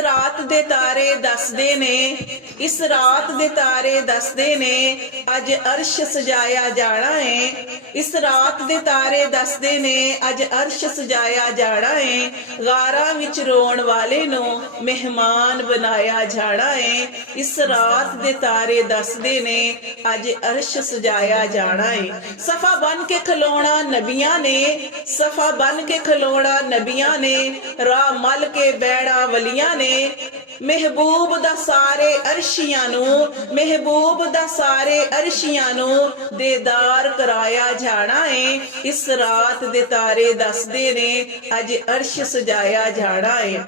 रात दे तारे दसदे ने, इस रात दे तारे दसदे ने अज अर्श सजाया जाना है। इस रात दे तारे दसदे ने अज अर्श सजाया जाना है। गारा विच रोण वाले नू मेहमान बनाया जाना है। इस रात दे तारे दसदे ने अज अर्श सजाया जाना है। सफा बन के खलोना नबियां ने, सफा बन के खलोना नबियां ने, राह मल के बैड़ा वलियां ने। महबूब दा सारे अरशियां नू, महबूब दा सारे अरशियां नू दीदार कराया जाना है। इस रात दे तारे दसदे ने अज अर्श सजाया जाना है।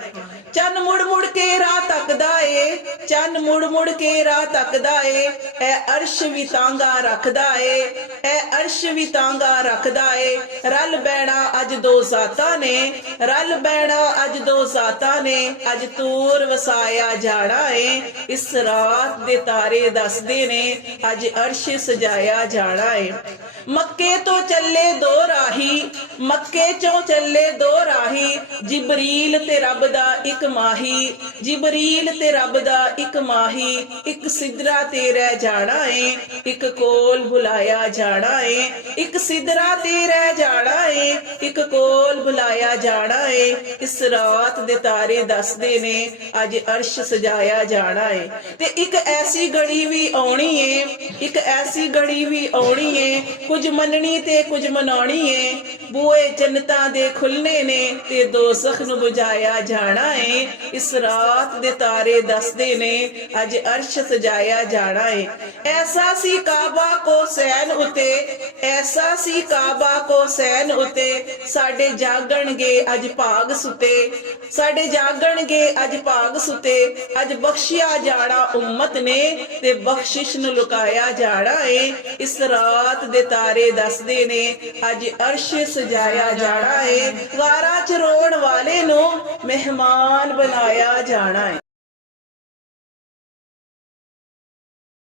चन मुड़ मुड़ के राह तकदा है, चन मुड़ मुड़ के राह तकदा है। ए अर्श भी तांगा रखदा है, ए अर्श भी तांगा रखदा है। रल बैणा अज दो जाता ने, रल बैणा अज दो जाता ने, अज तूर वसाया जाना है। इस रात दे तारे दसदे ने अज अर्श सजाया जाना है। मक्के तो चले दो राही, मक्के चों चले दो राही। जिबरील ते रब दा इक माही, जिबरील ते रब दा इक माही। इक सिदरा ते रह जाना है, इक कोल बुलाया जाना है। इक सिदरा ते रह जाना है, इक कोल बुलाया जाना है। इस रात दे तारे दसदे ने अज अर्श सजाया जाना है। ते इक ऐसी घड़ी भी आउणी है, इक ऐसी घड़ी भी आउणी है। कुछ मननी ते कुछ मनाउणी है। बूए जन्नतां दे खुलने ने ते दोज़ख नू बुझाया जाना है। इस रात दे तारे दसदे ने अज अर्श सजाया जाना है। ऐसा सी काबा को सैन उते, ऐसा सी काबा को सैन उते। साडे जागणगे अज भाग सुते, साडे जागणगे अज भाग सुते। अज बख्शिया जाना उम्मत ने ते बख्शिश नू लुकाया जाना है। इस रात दे तारे दसदे ने अज अर्श सजाया जाना है। गारा च रोण वाले नू मेहमान बनाया जाना है।